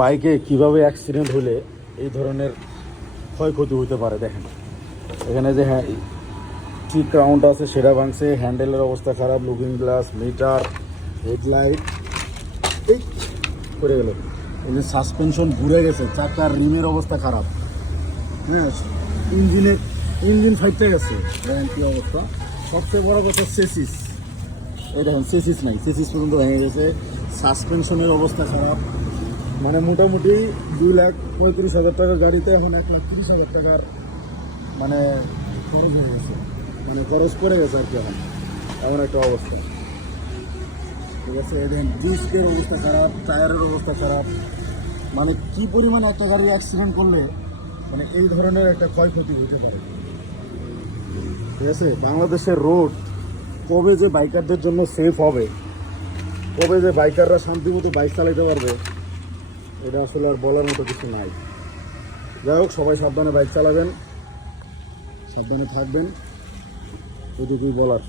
বাইকে কিভাবে অ্যাক্সিডেন্ট হলে এই ধরনের ক্ষয়ক্ষতি হতে পারে দেখেন। এখানে যে ঠিক কাউন্ট আছে সেটা ভাঙছে, হ্যান্ডেলের অবস্থা খারাপ, লুকিং গ্লাস, মিটার, হেডলাইট এই করে গেল। এই যে সাসপেনশন ঘুরে গেছে, চাকার রিমের অবস্থা খারাপ, হ্যাঁ ইঞ্জিন ফাইটে গেছে, দেখেন কী অবস্থা। সবচেয়ে বড় কথা চেসিস, এই দেখেন চেসিস নাই, চেসিস পর্যন্ত ভেঙে গেছে। সাসপেনশনের অবস্থা খারাপ, মানে মোটামুটি 2,35,000 টাকার গাড়িতে এখন 1,30,000 টাকার মানে খরচ হয়ে গেছে, মানে খরচ করে গেছে আর কি এখন এমন একটা অবস্থা। ঠিক আছে, দেখেন ডিস্কের অবস্থা খারাপ, টায়ারের অবস্থা খারাপ, মানে কি পরিমাণে একটা গাড়ি অ্যাক্সিডেন্ট করলে মানে এই ধরনের একটা ক্ষয়ক্ষতি হতে পারে। ঠিক আছে, বাংলাদেশের রোড কবে যে বাইকারদের জন্য সেফ হবে, কবে যে বাইকাররা শান্তিমতো বাইক চালাতে পারবে, এটা আসলে আর বলার মতো কিছু নাই। যাই হোক, সবাই সাবধানে বাইক চালাবেন, সাবধানে থাকবেন, এটুকুই বলার।